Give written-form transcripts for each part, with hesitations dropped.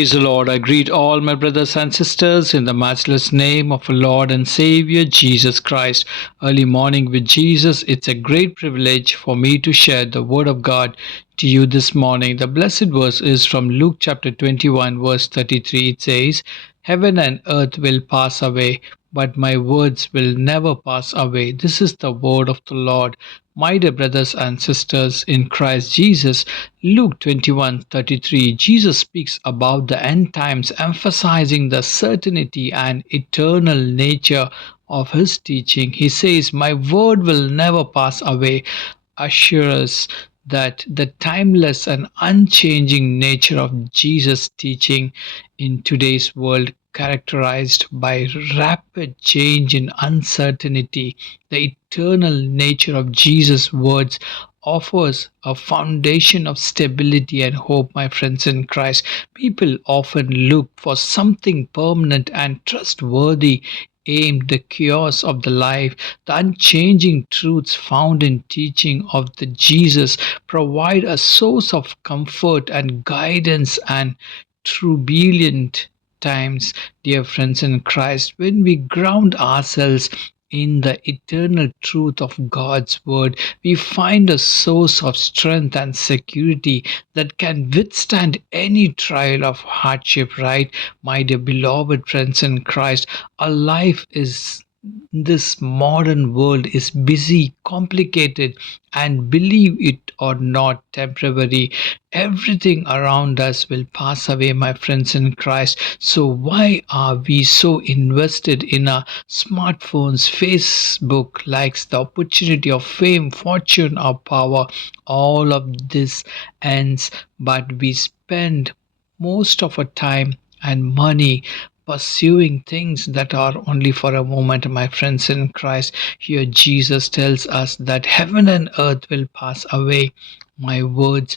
Praise the Lord. I greet all my brothers and sisters in the matchless name of our Lord and Savior Jesus Christ. Early morning with Jesus. It's a great privilege for me to share the Word of God to you this morning. The blessed verse is from Luke chapter 21, verse 33. It says, Heaven and earth will pass away, but my words will never pass away. This is the word of the Lord. My dear brothers and sisters in Christ Jesus, Luke 21:33, Jesus speaks about the end times, emphasizing the certainty and eternal nature of his teaching. He says, My word will never pass away, assure us that the timeless and unchanging nature of Jesus' teaching in today's world, characterized by rapid change and uncertainty, the eternal nature of Jesus' words offers a foundation of stability and hope, my friends in Christ. People often look for something permanent and trustworthy, aimed the chaos of the life. The unchanging truths found in teaching of the Jesus provide a source of comfort and guidance and turbulent times, dear friends in Christ. When we ground ourselves in the eternal truth of God's word, we find a source of strength and security that can withstand any trial of hardship, right? My dear beloved friends in Christ, our life is this modern world is busy, complicated, and believe it or not, temporary. Everything around us will pass away, my friends in Christ. So, why are we so invested in our smartphones, Facebook, likes, the opportunity of fame, fortune, or power? All of this ends, but we spend most of our time and money pursuing things that are only for a moment, my friends in Christ. Here, Jesus tells us that heaven and earth will pass away. My words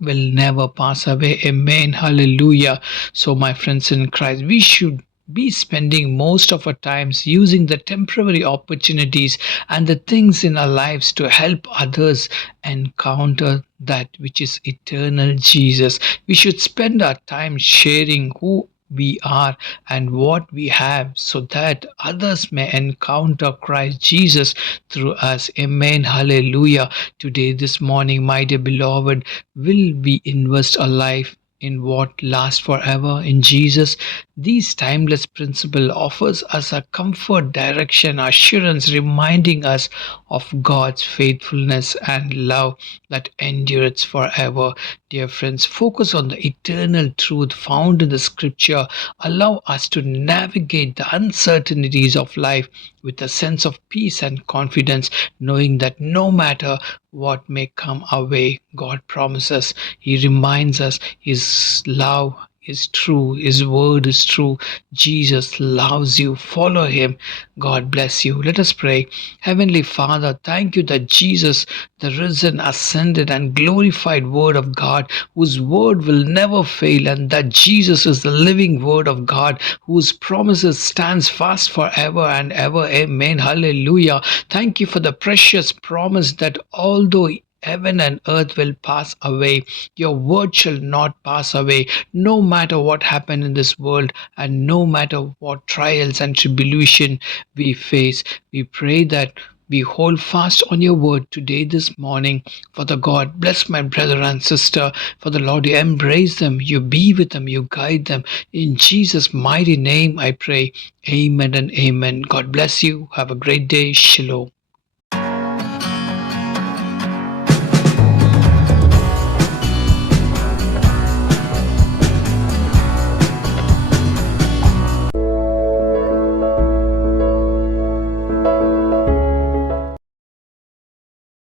will never pass away. Amen. Hallelujah. So, my friends in Christ, we should be spending most of our times using the temporary opportunities and the things in our lives to help others encounter that which is eternal Jesus. We should spend our time sharing who we are and what we have so that others may encounter Christ Jesus through us. Amen. Hallelujah. Today, this morning, my dear beloved, will we invest our life in what lasts forever in Jesus? These timeless principle offers us a comfort, direction, assurance, reminding us of God's faithfulness and love that endures forever. Dear friends, focus on the eternal truth found in the scripture. Allow us to navigate the uncertainties of life with a sense of peace and confidence, knowing that no matter what may come our way, God promises. He reminds us His love is true, His word is true. Jesus loves you. Follow Him. God bless you. Let us pray. Heavenly Father, thank you that Jesus, the risen, ascended, and glorified Word of God, whose word will never fail, and that Jesus is the living Word of God, whose promises stands fast forever and ever. Amen. Hallelujah. Thank you for the precious promise that although heaven and earth will pass away, your word shall not pass away, no matter what happened in this world and no matter what trials and tribulation we face. We pray that we hold fast on your word today, this morning. Father God, bless my brother and sister. Father Lord, you embrace them, you be with them, you guide them. In Jesus' mighty name I pray. Amen and amen. God bless you. Have a great day. Shalom.